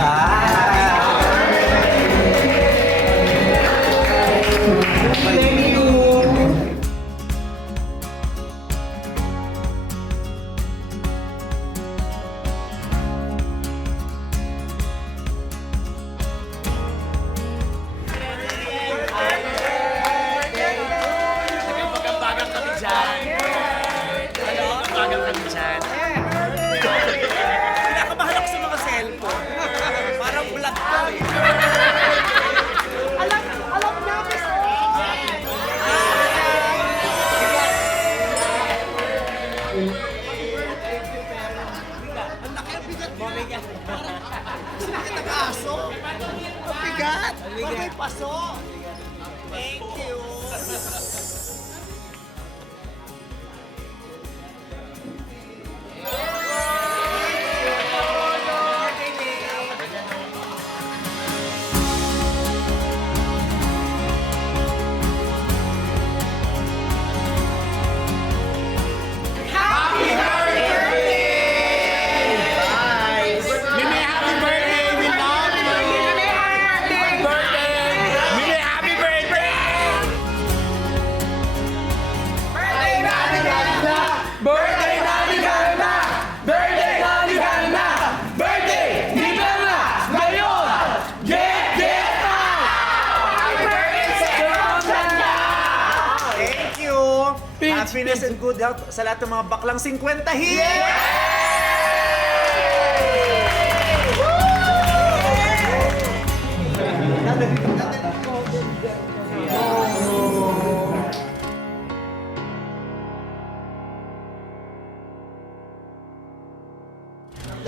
Thank you. Bagang kami dyan. Bagang kami dyan. Kinakabahan ako sa mga cellphone. Parang vlog kami. Alam namin sir. Ang laki ang bigat mo. Sinakit ang aso. Ang bigat. May paso. Thank you. Happiness and good health sa lahat ng mga baklang 50 hit!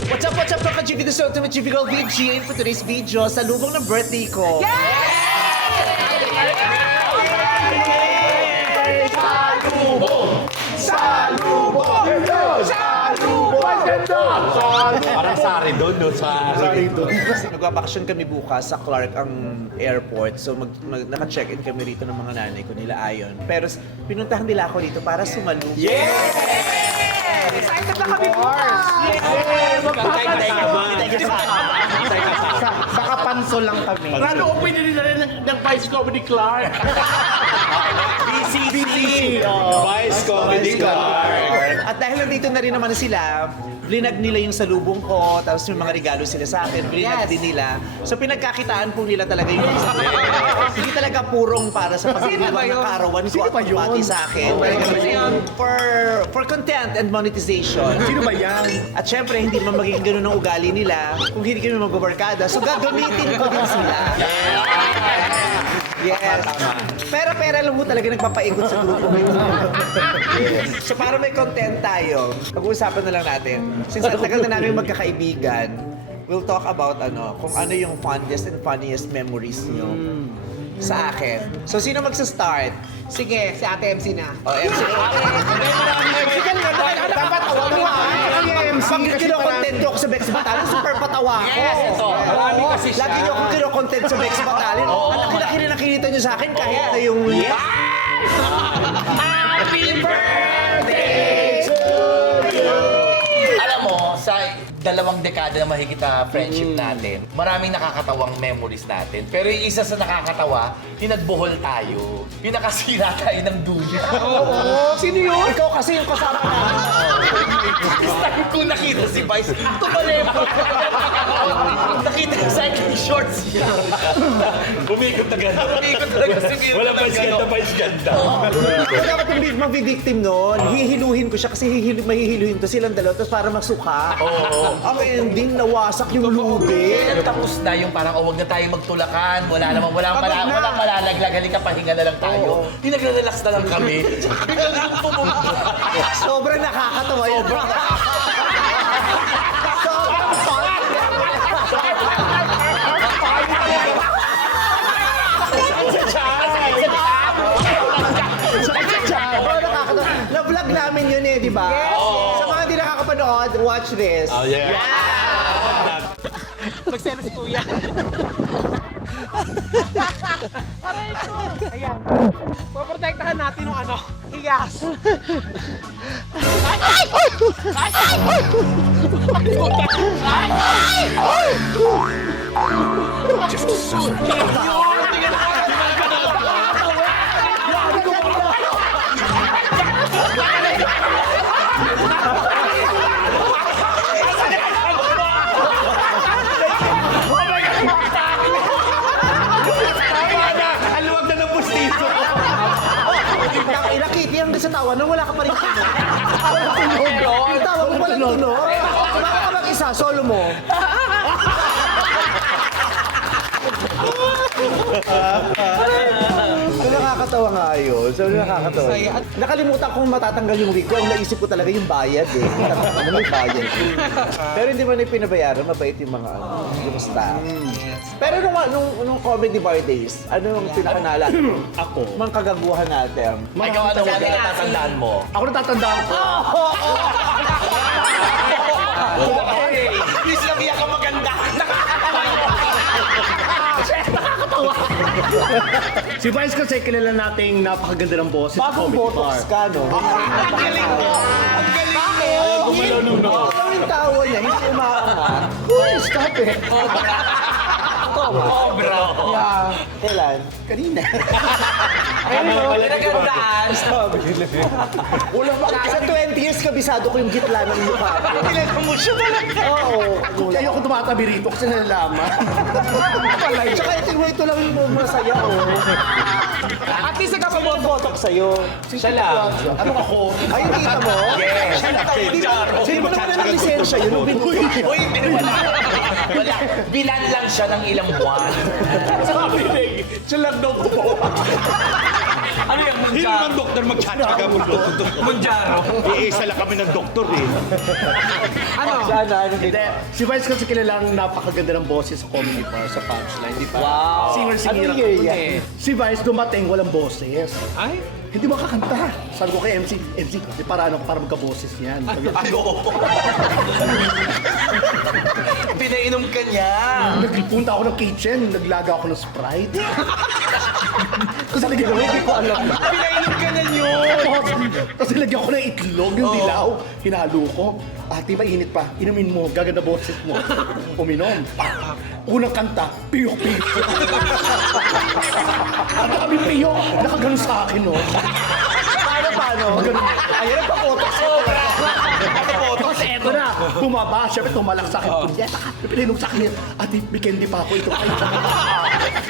What's up, Kaka-GV? This is Ultimate GV Girl VG. And for today's video, salubong ng birthday ko. Parang sari doon, no? Sari doon. Nagbabakasyon kami bukas sa Clark ang airport. So naka-check-in kami rito ng mga nanay ko nila Ayon. Pero pinuntahan nila ako dito para sumalubong. Excited na kami bukas. Baka panso lang kami. Lalo ko pinili na rin ng Vice Comedy Clark. BCC! Vice Comedy Clark. At dahil nandito na rin naman sila, blinag nila yung salubong ko, tapos may mga regalo sila sa akin, blinag din nila. So pinagkakitaan po nila talaga yung hindi talaga purong para sa pagdiriwang ng karawan ko at pati sa akin. For content and monetization. Sino ba yan? At syempre, hindi naman magiging ganun ang ugali nila kung hindi kami magbabarkada. So gagamitin ko din sila. Yes. Pera-pera lang po talaga nagpapaikot sa grupo ngayon. So para may content tayo, pag-uusapan na lang natin. Since ang tagal na namin magkakaibigan, we'll talk about kung ano yung fondest and funniest memories nyo sa akin. So sino magsa-start? Sige, si Ate MC na. O, MC. Dapat awal mo Pag kino-content nyo ako sa Bex Battalion, super patawa ako. Yes, ito. Marami kasi siya. Lagi nyo akong kino-content sa Bex Battalion. Ang laki-laki na nakikita nyo sa akin kahit na yung... Happy birthday to you! Alam mo, sa dalawang dekada na mahigit na friendship natin, maraming nakakatawang memories natin. Pero yung isa sa nakakatawa, yung nagbuhol tayo. Yung nakasira tayo ng dulo. Oo, sino yun? Ikaw kasi yung kasama namin. This time ko nakita si Vice, tumalepo. Nakita yung cycling shorts niya. Umikot agad. Umikot talaga si Miro. Walang ganda, vice ganda. Ako dapat yung mag-victim noon, hihiluhin ko siya kasi mahihiluhin to silang dalawa tapos para masuka. Ang ending, nawasak yung lubi. Tapos na yung parang, huwag na tayo magtulakan. Walang malalaglag. Halika, pahinga na lang tayo. Yung nagre-relax na lang kami. Biglang pumunta. Sobrang nakakatawa yun. Sobrang fun. Na-vlog namin yun di ba? Sa mga hindi nakakapanood, watch this. Oh, yeah. Magselos si Kuya. Aray ko. Ayan. Poprotektahan natin yung hiyas. Ay! Ang luwag na ng pustiso. Ina, Kitty, hanggang sa tawa nang wala ka pa rin tunog. Yung tawa mo walang tunog. Baka ka mag-isa, solo mo. So, nakakatawa nga yun. So, nakakatawa. Nakalimutan kong matatanggal yung wig ko. Ang naisip ko talaga yung bayad eh. Ano may bayad? Pero hindi mo na pinabayaran. Mabait yung mga yung staff. Pero nung comedy bar days, ano yung pinakanala? Ako. Mga kagaguhan natin. Ikaw ano wag na tatandaan mo? Ako natatandaan ko. Please nabiyak ka maganda. Si Vice kasi kilala nating napakaganda ng boses sa Bagong comedy botox bar. ka, no? Ang galing mo. Ang galing mo. Gumalaw nung no. Ano yung tawa niya? Hindi umaangat. Uy, stop it! Obra. Yeah. Kailan? Kanina. Pinagandaan. Ulang ba? Sa 20 years, kabisado ko yung gitla ng mukha ko. Pinag mo siya talaga. Oo. Kaya ako tumatabi rito kasi nalalaman. Tsaka ito lang yung masaya, oh. At least nagkapag-botox sa'yo. Siya lang. Ano ako? Ay, yung tita mo? Yes. Sino mo naman ang lisensya yun? Nung binuto siya. Uy, hindi wala. Wala. Bilan lang siya ng ilang buwan. Sabi Meg, siya lang daw po. Ano yung Hindi naman doktor magtsatsaga mo. Munjaro? Iisa lang kami ng doktor eh. Sana, ano Hindi. Si Vice kasi kilalang napakaganda ng boses sa comedy bar, sa punchline, di ba? Wow. Singer-singer Anong year ako yan? eh. Si Vice dumating, walang boses. Ay? Hindi makakanta. Sabi ko kay MC, di para ano, para magka-boses yan. Sabi niya, Ay, oo. Pinainom ka niya. Nagpunta ako ng kitchen, naglaga ako ng Sprite. Kasi lagyan ko, hindi ko alam. Pinainom ka na yun. Kasi lagyan ko ng itlog, yung dilaw. Hinalo ko. Ate, mainit pa. Inumin mo, gaganda boses mo. Uminom. Unang kanta, piyok-piyok. Ang dami piyok. Nakaganon sa akin, no? Paano? Ayun, nagpa-botox. Tapos eto na, bumaba. Siyempre, tumalak sa akin. Punyeta ka. Pininom sa akin. Ate, may candy pa ako. Ito kayo.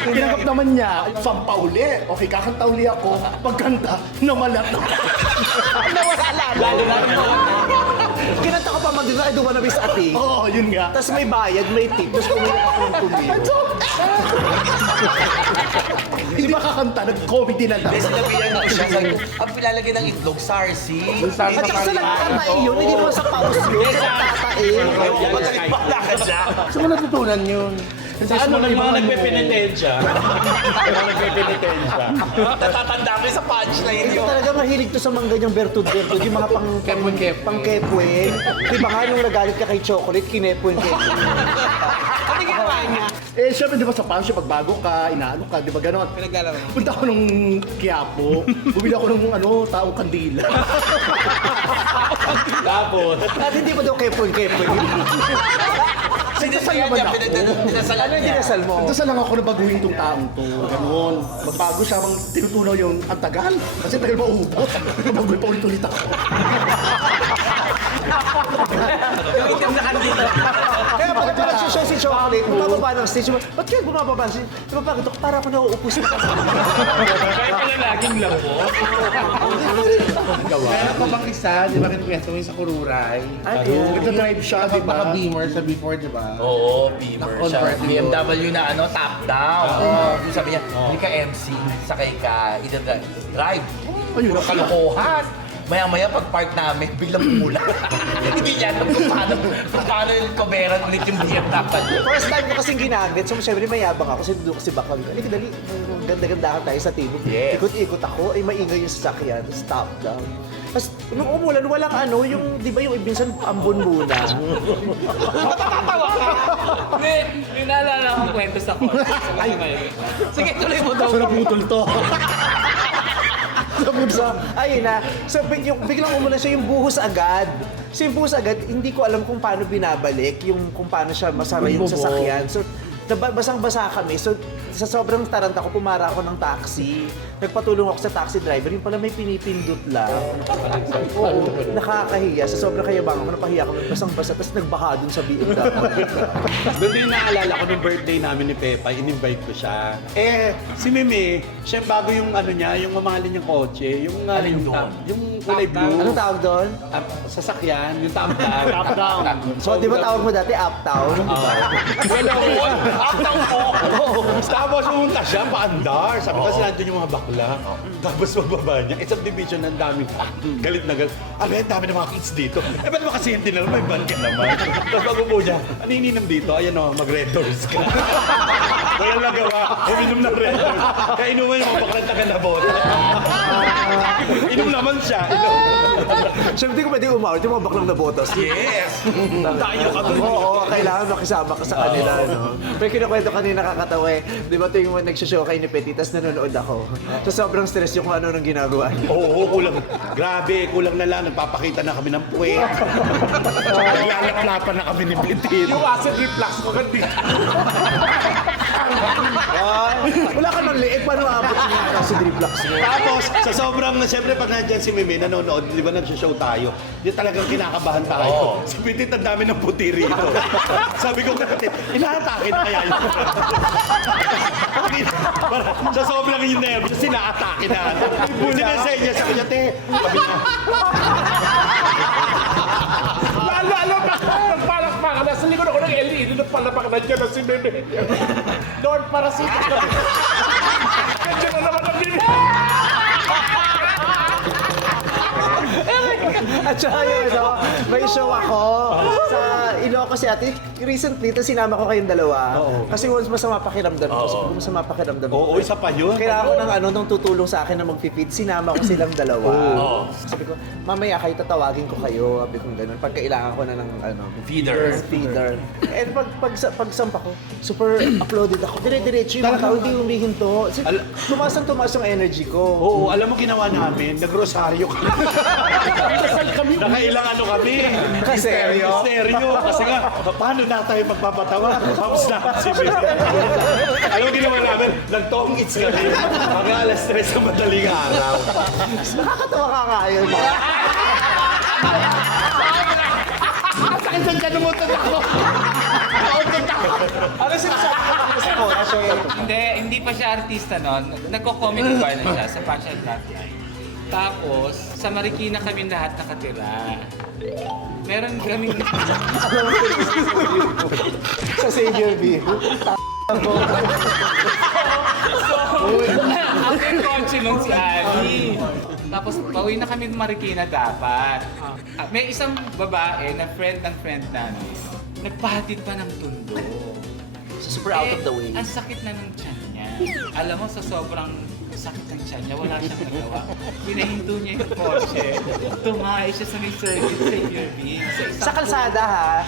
Tinanggap naman niya, sampa uli. Okay, kakanta uli ako. Pagkanta, namalat. Lalo na. Kinanta ko pa mag-dina, I don't wanna miss ate. Oo, yun nga. Tapos may bayad, may tip. Tapos umiyak ako ng tumiyo. Hindi makakanta, nag-comedy na lang. Hindi, sinabihan ko siya. Sabi ko, ang pilalagyan ng itlog, sarsi. At saka sa nagkatae yun, hindi naman sa paus yun. Sa nagkatae. Ewan ko, magaling pala ka siya. Saan mo natutunan yun? Sa ano ng mga nagpe-penitensya? Mga nagpe-penitensya. Natatanda ko yung sa punchline Ito yun. talaga mahilig to sa mga ganyang bertud-bertud, yung mga pang-kepwe. Di ba nga nung nagalit ka kay Chocolate, kinepwe-kepwe. Ano ginawa niya? Eh, syempre, di ba sa pansya, pag bago ka, inaano ka, di ba gano'n? Pinaglalaman. Punta ako nung Quiapo, bumili ako ng taong kandila. Tapos, At hindi pa daw kepwe-kepwe. Sinasal naman ako. Dinasalan Ano yung niya. dinasal mo? Dasal lang ako na baguhin tong taong to, gano'n. Magbago siya, mang tinutunaw yung ang tagal. Kasi tagal maubos. Baguhin pa ulit-ulit ako. Yung itim na kandila. Kaya pag nagsishow si Chocolate, bumababa ng stage, ba't kaya bumababa siya? Di ba bakit? Para ako nauupo sa kaya pala laging lang po. Meron pa bang isa, di ba kinikwento mo yung sa Kururay? Ano yun? Nagdadrive siya, di ba? Napaka-beamer sa before, di ba? Oo, Beamer siya. Convertible. BMW na ano, top down. Sabi niya, hindi ka MC, sakay ka, drive. Ayun, Puro kalokohan. Maya-maya pag park namin, biglang pumula. Hindi niya alam kung paano yung koberan ulit yung BMW. First time ko kasing ginamit, so syempre mayabang ako, kasi doon kasi bakal. Halika dali, ganda-gandahan tayo sa table. Yes. Ikot-ikot ako, ay maingay yung sasakyan, stop down. Tapos nung umulan, walang ano, yung, di ba yung minsan ambon muna. May naalala akong kwento sa court. Sige, tuloy mo daw. So naputol to. Ayun na. So, biglang umulan siya yung buhos agad. So, yung buhos agad, hindi ko alam kung paano binabalik, kung paano siya masara yung sasakyan. So, basang-basa kami. So, sa sobrang taranta ko, pumara ako ng taxi. Nagpatulong ako sa taxi driver. Yung pala may pinipindot lang. Oo, nakakahiya. Sa sobrang kayabangan ko, napahiya ako. Basang-basa. Tapos nagbaha dun sa BMW. Doon din naalala ko nung birthday namin ni Pepa, in-invite ko siya. Si Mimi, siya bago yung ano niya, yung mamahalin niyang kotse, yung yung kulay blue. Anong tawag doon? Sasakyan, yung top down. Top down. So, di ba tawag mo dati Uptown? Tapos pumunta siya, paandar. Sabi kasi nandun yung mga bakla. Tapos magbaba niya, isang division ng daming galit na galit. Abe, ang dami ng mga kids dito. Eh, ba't mga sinti na naman? May ban ka naman. Tapos pag-upo niya, ano ininom dito? Ayan o, mag-red doors ka. Walang nagawa, uminom ng red doors. Kaya inuman yung mga bakla taga na bota. Inom naman siya. Siyempre, di ko pwede umawit yung mga baklang na botas. Yes! Tayo ka doon. Oo, kailangan makisama ka sa kanila, no? Pero kinukwento kanina nakakatawa eh. Di ba tuwing nagsishow kayo ni Petit, tas nanonood ako. So sobrang stress yung kung ano nang ginagawa niya. Oo, kulang. Grabe, kulang na lang. Nagpapakita na kami ng puwet. Naglalaplapan na kami ni Petit. Yung acid reflux ko kasi. Wala ka nang liit, paano abot niya si Driplox mo? Tapos, sa sobrang, siyempre pag nandiyan si Mimi, nanonood, di ba nagsishow tayo, di talagang kinakabahan tayo. Si Petit, ang dami ng puti rito. Sabi ko kay Petit, inaatake na kaya yun. Sa sobrang yung nervous, sinaatake na. Sinasenya sa kanya, te. Sabi niya, Lalo na nagpalakpakan na. Sa likod ako ng LED, nagpalakpakan na dyan na si Bebe. Lord, para si Nandiyan na naman ang Bebe. At saka yun, no? May show ako sa Ilocos City. Recently, tapos sinama ko kayong dalawa. Kasi once masama pakiramdam ko. So, kung masama pakiramdam ko. oo, isa pa yun. Kailangan ko ng nung tutulong sa akin na mag-fit. Sinama ko silang dalawa. Sabi ko, mamaya kayo tatawagin ko kayo. Sabi ko gano'n. Pag kailangan ko na ng feeder. And pagsampa ko, super uploaded ako. Dire-diretso yung mga tao, hindi humihinto. Tumaas yung energy ko. Oo, alam mo ginawa namin, nag-rosaryo kami. Nakailang ano kami. Stereo? Stereo. Kasi nga, paano na tayo magpapatawa? Tapos na si Bebe. Alam mo ginawa namin, nag-tong its kami. Mga alas 3 sa madaling araw. Nakakatawa ka kayo. Sakit ang kanumutan ako. Ano sinasabi ko sa kotse? Hindi pa siya artista noon. Nagko-comedy bar na siya sa Passion Flatline. Tapos, sa Marikina kami lahat nakatira. Meron kaming... Sa Savior View. Ako yung kotse nung si Ali. Tapos, pauwi na kami Marikina dapat. May isang babae na friend ng friend namin. Nagpahatid pa ng tundo. Super out of the way. Ang sakit na ng tiyan niya. Alam mo, sa sobrang sakit ng tiyan niya, wala siyang nagawa. Pinahinto niya yung kotse. Tumahay siya sa may circuit sa Irving. Sa kalsada ha?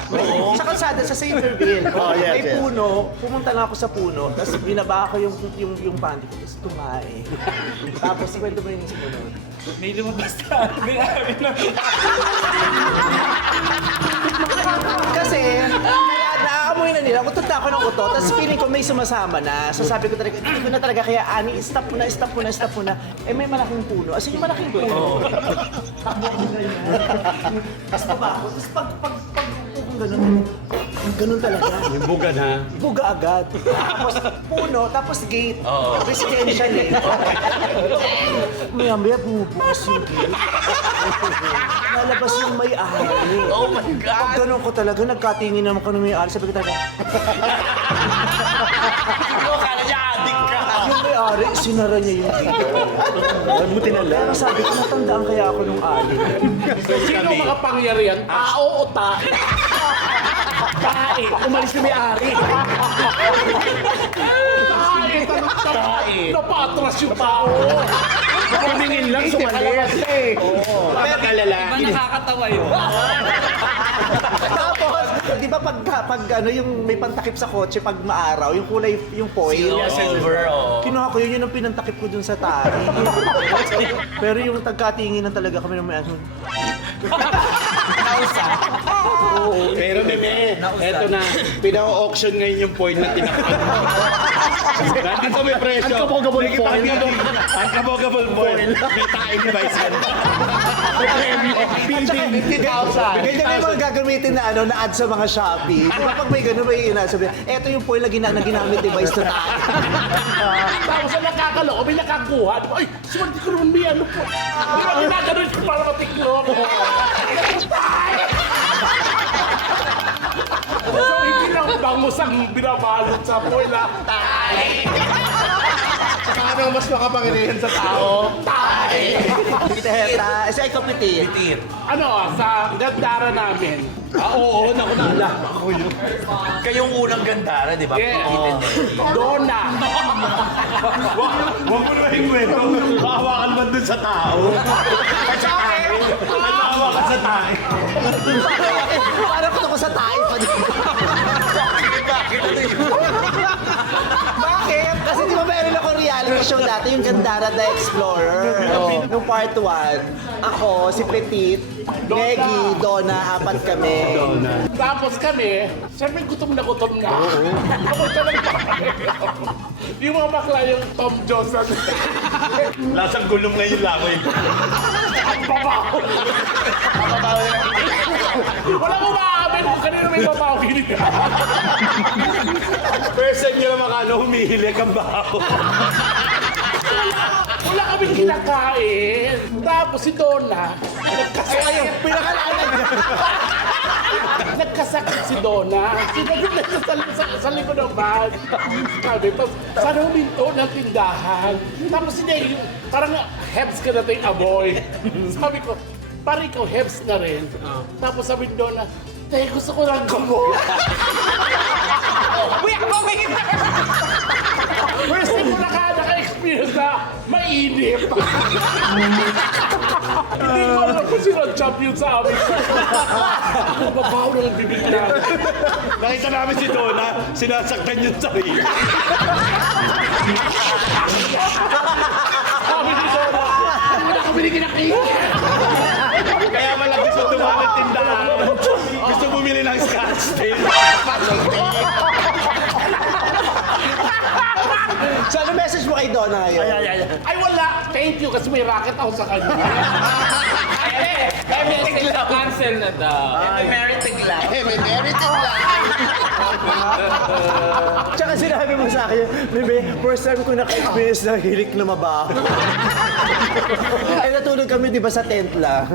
Sa kalsada sa Saverville. May puno, pumunta na ako sa puno, tapos binaba ko yung panty ko, tapos tumae. Tapos kwento mo yung puno. May lumabas na. May amin na. Kasi, naaamoy na nila, utot na ako ng utot, tapos feeling ko may sumasama na. So sabi ko talaga, hindi ko na talaga kaya, Ani, stop mo na. Eh may malaking puno. As in, yung malaking puno. Takbo ko ganyan. Tapos baba ako. Tapos pag kung ganun talaga. Yung buga na. Buga agad. Tapos puno, tapos gate. Residential eh. Maya bubukas yung gate. Nalabas yung may-ari. Oh my God! Pag ganun ko talaga, nagkatingin naman ko ng may-ari. Sabi ko talaga, Ano, akala niya adik ka! yung may-ari, sinara niya yung gate. Buti na lang. Pero sabi ko, natandaan kaya ako nung ali. Sino mga pangyarihan? Tao o tae? Tae! Umalis na may-ari! Tae! Napatras yung tao! Tumingin lang, sumalis. Iba nakakatawa yun. Tapos, di ba pag ano, yung may pantakip sa kotse pag maaraw, yung kulay, yung foil. Silver, oh. Kinuha ko yun, yun ang pinantakip ko dun sa tari. Pero yung tagkatinginan talaga kami ng may ano. Pero bebe, eto na. Pinaka-auction ngayon yung point na tinakpan mo. Nandito may presyo. Unkaboggable foil. Unkaboggable foil. May time device yan. Building, 50,000. Ganyan may mga gagamitin na ano, na add sa mga Shopee. Di ba pag may gano'n, may inasabi, eto yung foil na ginamit device na tayo. Tapos ang nakakaloko, may nakakuha. Ay, sumunod ko naman may ano po. Di ba ginagano'n ko para matiklop? So, hindi lang bangus ang binabalot sa foil, ha? Paano mas makapangyarihan sa tao? Teta, isa ikaw pitit. Bitir. Ano, sa gandara namin. Oo, naku, naalala ko yun. Kayong unang gandara, di ba? Yeah. Pitin niya. Dona. Huwag mo na yung kwento. Maawakan man dun sa tao. Maawakan sa tao. Parang ko sa tayo pa din. Bakit? Kasi di ba meron ako reality show dati, yung Gandara the Explorer. Nung part 1, ako, si Petit, Meggy, Donna, apat kami. Tapos kami, siyempre gutom na gutom na. Ako talaga. Yung mga bakla yung Tom Johnson. Lasang gulong na yung langoy. Ang babaw. Wala ko maamin kung kanino may babaw kinig. First time nyo naman kano humihilik ang baho. Wala kaming kinakain. Tapos si Donna, nagkasakit si Donna. Sinagot na siya sa likod ng bag. Sabi, sana huminto ng tindahan. Tapos siya yung, parang hebs ka natin aboy. Sabi ko, parang ikaw hebs na rin. Tapos sabi ni Donna, Tay, gusto ko lang gamot. First time ko naka-experience na mainip. Hindi ko alam kung sino ang champion sa amin. Babaw ng bibig na. Nakita namin si Donna, sinasaktan yung sarili. Sabi ni Donna, wala kami ni kinakain. Kaya malang gusto tumawag tindahan. Gusto bumili ng scotch tape. So ano message mo kay Donna ngayon? Ay wala, thank you kasi may racket ako sa kanya. Kaya may cancel na daw. Tsaka sinabi mo sa akin, Bebe, first time ko naka-experience na hilik na mabaho. Ay natulog kami, di ba, sa tent lang.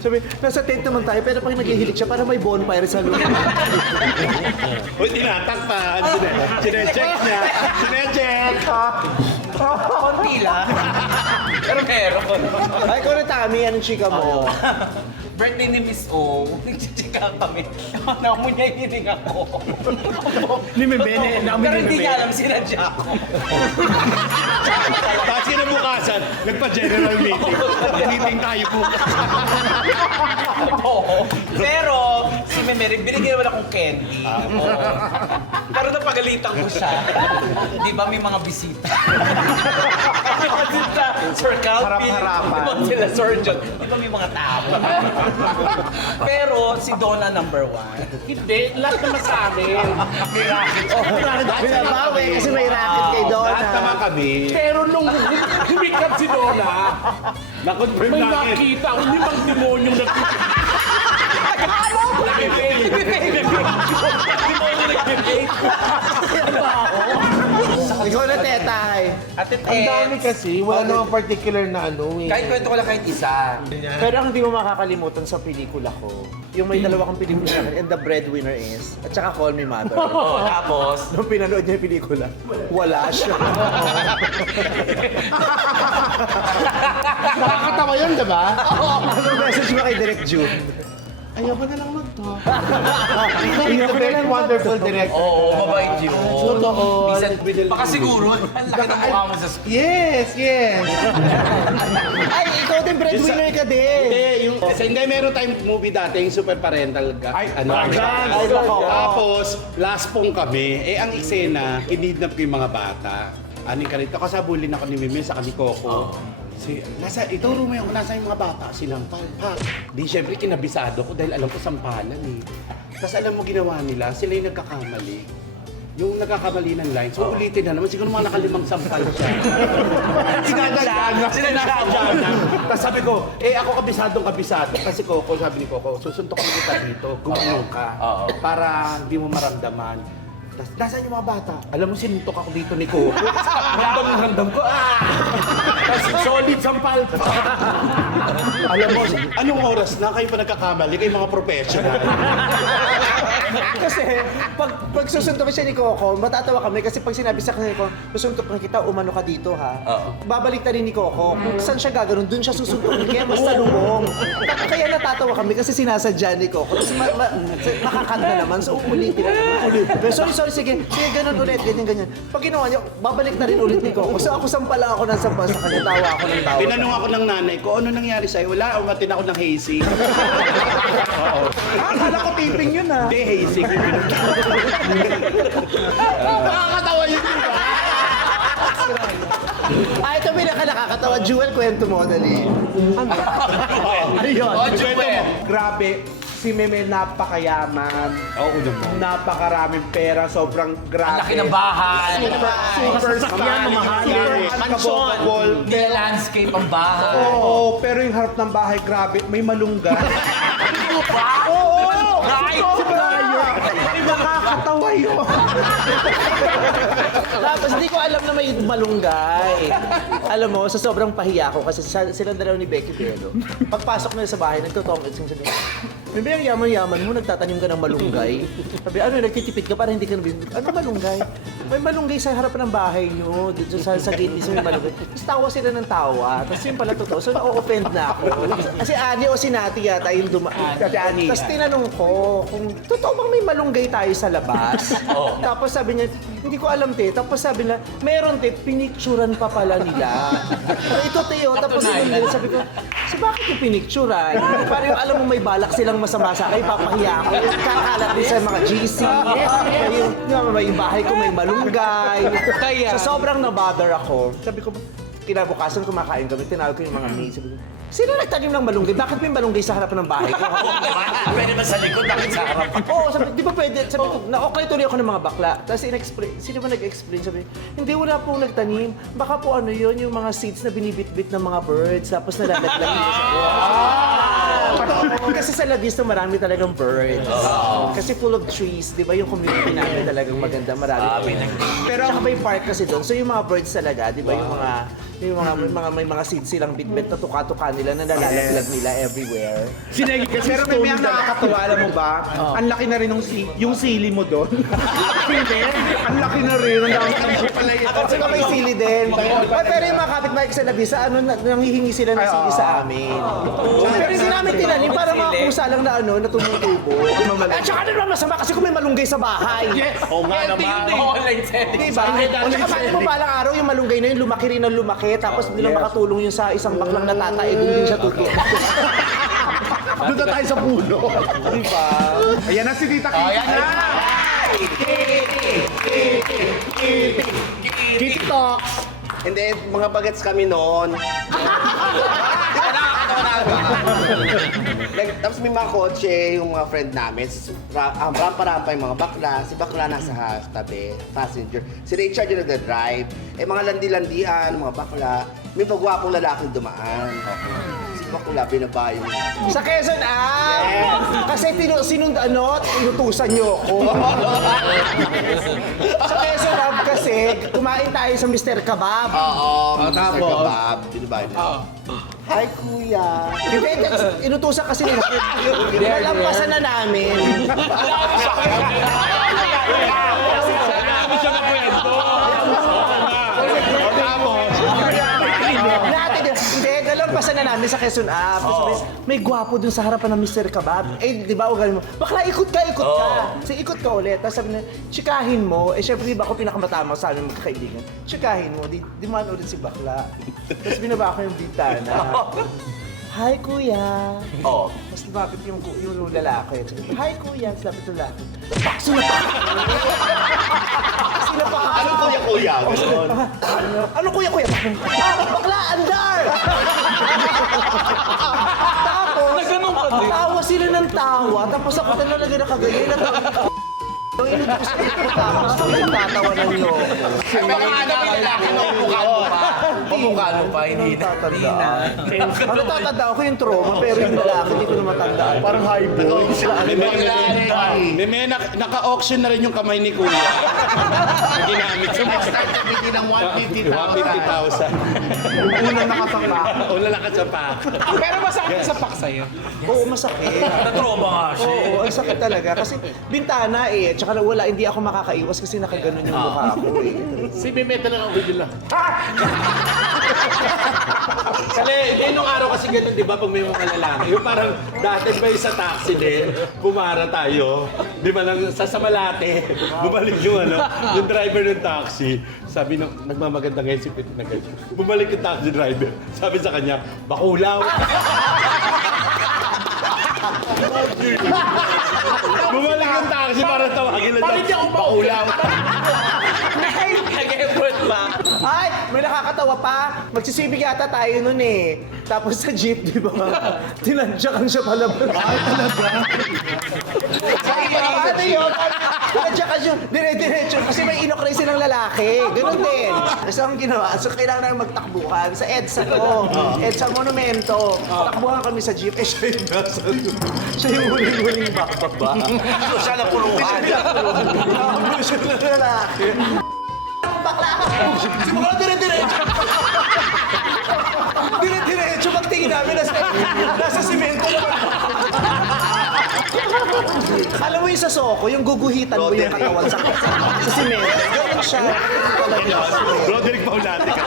Sabi, nasa tent naman tayo, pero pag naghihilik siya, parang may bonfire sa loob. Uy, tinatakpan. Sinecheck niya. Sinecheck. Konti lang. Pero meron. Ay, kung na Tami, anong chika mo? Birthday ni Miss O, nagchichika kami. Namunya yung hiling ako. Ni Membene, Pero hindi niya alam sinadya ako. Tapos kinabukasan, nagpa-general meeting. Meeting tayo po. Oo. Pero, si Memery, binigyan naman akong candy. Oo. Pero napagalitan ko siya. Di ba may mga bisita? Sila Sir Calvin, Harap-harapan. di ba sila Sir John? Di ba may mga tao? Pero si Donna number 1. Hindi, lahat naman sa amin. Binabawi kasi may racket kay Donna. Lahat naman kami. Pero nung humikat si Donna, Na-confirm may namin. nakita ako 5 demonyong Ikaw na, Tetay. Ate Ang dami Tets, kasi, wala namang particular na ano eh. kahit kwento ko lang kahit isa. Pero ang hindi mo makakalimutan sa pelikula ko, yung may dalawa kang pelikula sa akin, and the breadwinner is, at saka Call Me Mother. Oo, tapos, Nung pinanood niya yung pelikula, wala siya. Nakakatawa yun, di ba? Anong message mo kay Direk June? Ayoko na lang mag-talk. He's a very wonderful director. Oo, mabait yun. Totoo. Minsan, baka siguro, ang laki ng mukha mo sa screen. Yes. Ay, ikaw din breadwinner ka din. Hindi, meron tayong movie dati, yung Super Parental Ay, nako. Tapos, last pong kami, ang eksena, kinidnap ko yung mga bata. Aning ka rito, kasabulin ako ni Mimi sa ni Coco. Ituro mo yung nasa yung mga bata, sinampal. Ha? Di syempre kinabisado ko dahil alam ko sampalan eh. Tapos alam mo ginawa nila, sila yung nagkakamali. Yung nagkakamali ng line, so ulitin na naman, siguro mga nakalimang sampal siya. Sinadaan na. Tapos sabi ko, ako kabisado. Kasi Coco, sabi ni Coco, susuntok kita dito, gumulong ka. Para hindi mo maramdaman. Tapos, nasaan yung mga bata? Alam mo, sinuntok ako dito ni Coco. Ramdam ko, Tapos, solid sampal. Alam mo, anong oras na kayo pa nagkakamali? Kayo mga professional. Kasi pag susuntok siya ni Coco, matatawa kami kasi pag sinabi sa kanya, susuntok kita, umano ka dito ha. Babalik na rin ni Coco. Kung saan siya gagano'n, dun siya susuntok. Kaya mas salubong. Kaya natatawa kami kasi sinasadya ni Coco. Kasi makakanta naman, so ulitin na naman. Pero sorry, sige, ganun ulit, ganyan. Pag ginawa niya, babalik na rin ulit ni Coco. So ako sampa lang ako ng sampa sa kanya, tawa ako ng tawa. Tinanong ako ng nanay ko, ano nangyari sa'yo? Wala, umatin ako ng hazy. Akala ko taping yun ha. Hindi, hazy. Nakakatawa yun, di ba? Ito nakakatawa. Jewel, kwento mo, dali. Oh, Jewel. Grabe, si Meme napakayaman. Oo naman. Napakaraming pera, sobrang Ang grabe. laki ng bahay. Super unbelievable. Hindi landscape ang bahay. Oo, pero yung harap ng bahay, grabe, may malunggay. Oo! Nakakatawa yun. Tapos hindi ko alam na may malunggay. Alam mo, sa sobrang pahiya ko kasi silang dalawa ni Becky Bello. Pagpasok na sa bahay, nagtotongit siyang sabi, Bebe, ang yaman-yaman mo, nagtatanim ka ng malunggay. Sabi, nagtitipid ka para hindi ka nabis. Ano malunggay? May malunggay sa harap ng bahay niyo, dito sa gate mismo may malunggay. Tapos tawa sila ng tawa, tapos yun pala totoo. So na-offend na ako. Kasi Ani o si Nati yata yung Tapos tinanong ko kung totoo bang may malunggay tayo sa labas. Tapos sabi niya, hindi ko alam te. Tapos sabi niya, meron te, pinicturan pa pala nila. Ito Teo, tapos sabi ko, so bakit yung pinicturan? Parang yung alam mo may balak silang masama sa akin, papahiya ako. Kakalat din sa mga GC. May bahay ko may malunggay. So sobrang na-bother ako. Sabi ko, kinabukasan kumakain kami, tinawag ko yung mga maid. Sabi ko, sino nagtanim ng malunggay? Bakit may malunggay sa harap ng bahay ko? Pwede ba sa likod? Bakit sa harap? Oo, sabi, di ba pwede? Sabi ko, na-okay tuloy ako ng mga bakla. Tapos in-explain, sino ba nag-explain? Sabi, hindi, wala pong nagtanim. Baka po ano yun, yung mga seeds na binibit-bit ng mga birds, tapos nalalaglag nila sa Kasi sa Labisto marami talagang birds. Kasi full of trees, di ba yung community namin talagang maganda, marami. Pero saka may park kasi doon. So yung mga birds talaga, di ba yung may mga seeds silang bitbit na tuka-tuka nila na nalalaglag nila everywhere. Sinegi kasi pero may mga nakakatawa, alam mo ba? Ang laki na rin yung sili mo doon. Ang laki na rin. Ang dami pala yun. At saka may sili din. Pero yung mga kapitbahay sa Labisa, nanghihingi sila ng sili sa amin. Pero hindi namin tinanim para mga kusa lang na na tumutubo. At saka naman masama kasi kung may malunggay sa bahay. Oo nga naman. Diba? O saka paano mo palang araw yung malunggay na yun, lumaki rin ng lumaki, tapos hindi lang makatulong yun sa isang baklang natatae, doon din siya tutulong. Doon na tayo sa puno. Diba? Ayan na si Tita Kitty na! Kitty Talks. Hindi, mga bagets kami noon. Tapos may mga kotse, yung mga friend namin. Rampa-rampa yung mga bakla. Si bakla nasa tabi, passenger. Si Richard yung nagda-drive. Mga landi-landian, mga bakla. May pagwapong lalaking dumaan. Si bakla, binabayo niya. Sa Quezon, kasi inutusan niyo ako. Sa Quezon, kasi kumain tayo sa Mr. Kebab. Oo, Mr. Kebab. Binabayo niya. Hi, kuya. Inutusan kasi nila. Nalampasan na namin. Hindi, nalampasan Nalabasan na namin sa Quezon Ave. Sabi, may gwapo dun sa harapan ng Mr. Kebab. Eh, di ba, ugali mo, bakla, ikot ka. So, ikot ka ulit. Tapos sabi na, tsikahin mo. Eh, syempre, di ba ako pinakamatama sa aming magkakaibigan? Tsikahin mo, di man ulit si bakla. Tapos binaba ko yung bintana. Hi, kuya. Oo. Tapos lumapit yung lalaki. Hi, kuya. Tapos lapit yung lalaki. Pakso na pa! Sila pa! Anong kuya-kuya? Ano kuya? Bakla, andar! Tapos, tawa sila ng tawa. Tapos ako talaga nakaganyan. Yung inuto ko sila yung tapos nagtatawanan niyo ako. Ay, baka ano yung lalaki na umukhaan mo pa. Umukhaan mo pa, hindi na. Ang natatandaan ko yung trauma, pero yung lalaki hindi ko na matandaan. Parang high boy. May naka-auction na rin yung kamay ni Kuya. Na ginamit sa Hindi ng 150,000. 150,000. Unang nakasapa. Wala lang ka sa pa. Pero masakit sa pak sa'yo. Oo, masakit. Na-trauma nga siya. Oo, ang sakit talaga. Kasi bintana eh. Tsaka wala, hindi ako makakaiwas kasi nakaganon yung mukha ko eh. Si Bimeta lang ang original. Kasi hindi nung araw kasi ganun, di ba, pag may mga lalaki, yung parang dati ba sa taxi din, bumara tayo, di ba, sa Malate, bumalik yung yung driver ng taxi, sabi nung, nagmamaganda ngayon si Pete na ganyan, bumalik yung taxi driver, sabi sa kanya, bakulaw. Bumalik yung taxi para tawagin lang siya, bakulaw. Nag-effort ba? Ay, may nakakatawa pa. Magsisibig yata tayo nun eh. Tapos sa jeep, di ba? Tinadyakan siya palabas. Ay, talaga? Ano yun? Tinadyakan siya. Dire-diretso. Kasi may inokray silang lalaki. Ganun din. Kasi ang ginawa, so kailangan namin magtakbuhan. Sa EDSA to. EDSA Monumento. Takbuhan kami sa jeep. Eh, siya yung nasa siya yung huling-huling bakbaba. So siya na puluhan. Nakabuli siya ng lalaki. Bakla ka! Simula dire-diretso! Dire-diretso, pagtingin namin, nasa simento naman. Alam mo yung sa Soko, yung guguhitan mo yung katawan sa simento. Ganyan siya. Roderick Paulate ka.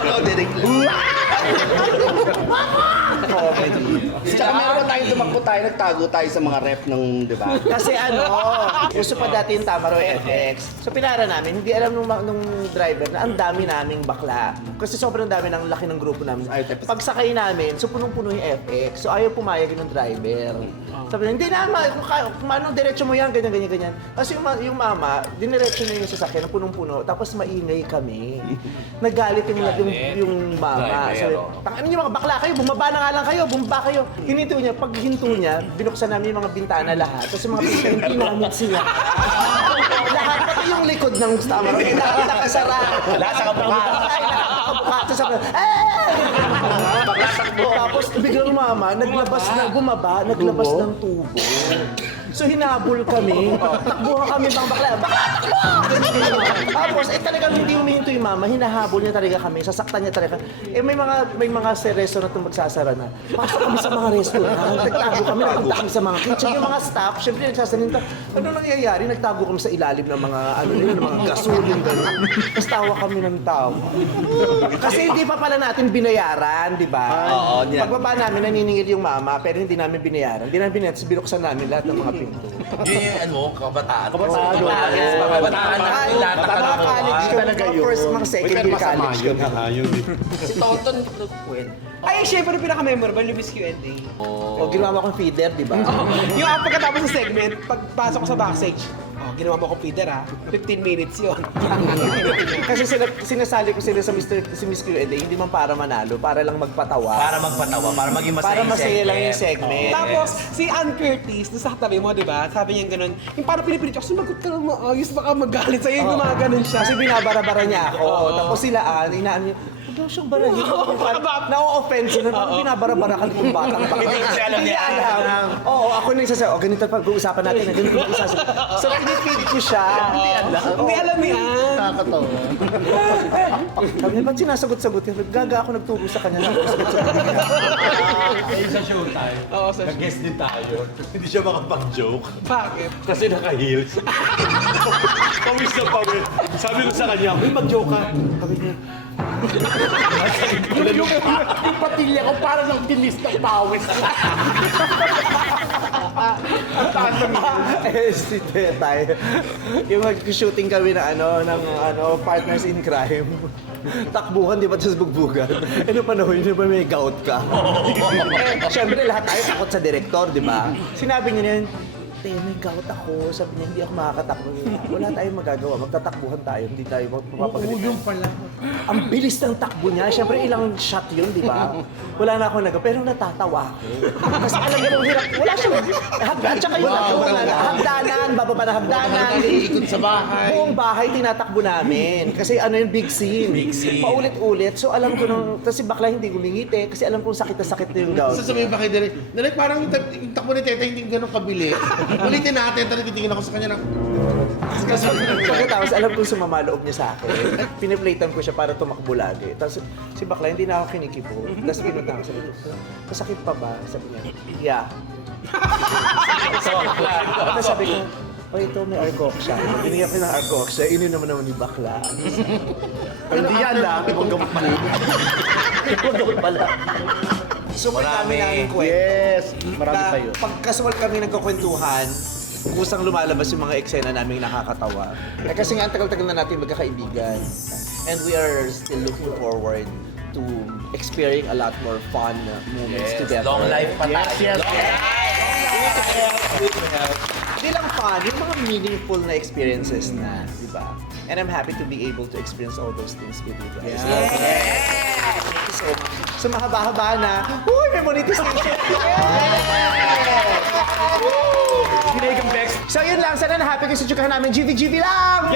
Tsaka meron pa tayong tumakbo tayo, nagtago tayo sa mga rep ng, di ba? Kasi gusto pa dati yung Tamaro FX. So pinara namin, hindi alam nung driver na ang dami naming bakla. Kasi sobrang dami ng laki ng grupo namin. Pagsakay namin, so punong-puno yung FX. So ayaw pumayag ng driver. Sabi niya, hindi naman, kung anong diretso mo yan, ganyan. Kasi yung mama, diniretso niya yung sasakyan, punong-puno, tapos maingay kami. Nagalit yung mama. Sabi, ano yung mga bakla kayo, bumaba na nga lang kayo, bumaba kayo. Hininto niya, pag hinto niya, binuksan namin yung mga bintana lahat. Tapos yung mga bintana, hindi namin sila. Lahat, pati yung likod ng Tamaro, nakasara. Lahat sa kabuka. Ay, nakakabuka. Tapos sabi, tapos biglang mama, bumaba, naglabas ng tubo. So hinabol kami, takbuhan kami bang bakla, takbo! Tapos talagang hindi humihinto yung mama, hinahabol niya talaga kami, sasaktan niya talaga. May mga restaurant na magsasara na. Pasok kami sa mga restaurant, nagtago kami, nagpunta kami sa mga kitchen, yung mga staff, syempre nagsasalita, ano nangyayari? Nagtago kami sa ilalim ng mga ng mga gasolin gano'n. Tapos tawa kami ng tawa. Kasi hindi pa pala natin binayaran, di ba? Oo, Pagbaba namin, naniningil yung mama, pero hindi namin binayaran. Hindi namin binayaran, binuksan namin lahat ng mga pinto. Kabataan. Kabataan Lahat mga college yun, Talaga mga yun. first, mga second year college yun. Si Tonton, Ay, syempre pinaka-memorable yung Miss Q&A. O, ginawa mo akong feeder, di ba? Yung pagkatapos ng segment, pagpasok ko sa backstage, ginawa mo akong feeder 15 minutes yun. Kasi sinasali ko sila sa Miss Q&A, hindi man para manalo, para lang magpatawa. para maging masaya. Para masaya lang yung segment. Tapos, si Ann Curtis, doon sa katabi mo, di ba? Sabi niya gano'n, yung parang pinipilit ako, sumagot ka lang maayos, baka magalit sa'yo, yung mga gano'n siya. Kasi binabara-bara niya ako. Tapos sila, inaan niya, huwag daw siyang barahin. Na-offense na, binabara-bara ka ng batang baka. Hindi kasi alam niya. alam. Oo, ako na isasabi, ganito pag-uusapan natin, ganito pag-uusapan. So, pinipid ko siya. Hindi alam ni Ann. Nakakatawa. Sabi niya, ba't sinasagot-sagot niya? Gaga ako nagturo sa kanya. Ay, sa showtime, Oo, sa nag-guest din tayo. Hindi siya makapag-joke. Bakit? Kasi naka-heels. Pawis na pawis. Sabi ko sa kanya, uy, mag-joke ka. Sabi niya, yung patilya ko parang ng tinis ng pawis. Ang taas ng Si tayo. Yung mag-shooting kami na ng Partners in Crime. Takbuhan, di ba? Tapos bugbugan. Ano panahon yun, di ba may gout ka? Siyempre, lahat tayo takot sa direktor, di ba? Sinabi niya na yun, may gout ako. Sabi niya, hindi ako makakatakbo. Wala tayong magagawa. Magtatakbuhan tayo. Hindi tayo mapapagalitan. Yung pala. Ang bilis ng takbo niya. Siyempre, ilang shot yun, di ba? Wala na ako pero natatawa ako. Kasi alam mo, hirap. Wala siyang hagdan. Tsaka yung hagdanan, bababa na hagdanan. Ikot sa bahay. Buong bahay tinatakbo namin. Kasi yung big scene. Paulit-ulit. So alam ko nung, kasi bakla hindi gumingiti. Kasi alam kong sakit na sakit na yung gout. Sasabihin ba kay Direk, parang yung takbo ni Teta hindi ganun kabili. Ulitin natin, talagang titingin ako sa kanya ng... Pagkatapos alam kong sumama loob niya sa akin. Piniplaytan ko siya para tumakbo lagi. Tapos si bakla hindi na ako kinikipo. Tapos pinunta ko sabi ko, masakit pa ba? Sabi niya, yeah. Tapos sabi ko, ito may argoxia. Binigyan ko ng argoxia, ininom naman ni bakla. Hindi yan lang, ibang gamot pala. Ibang gamot pala. Super kami namin kwento. Yes, marami Na kayo. Pag casual kami nagkukwentuhan, kusang lumalabas yung mga eksena naming nakakatawa. Kasi nga, ang tagal-tagal na natin magkakaibigan. And we are still looking forward to experiencing a lot more fun moments together. Long life pa tayo. Yes. Hindi lang fun, yung mga meaningful na experiences na, di ba? And I'm happy to be able to experience all those things with you guys. Thank you so much. So mahaba-haba na, uy, may monetization! So yun lang, sana na happy kayo sa tsukahan namin. GVGV lang!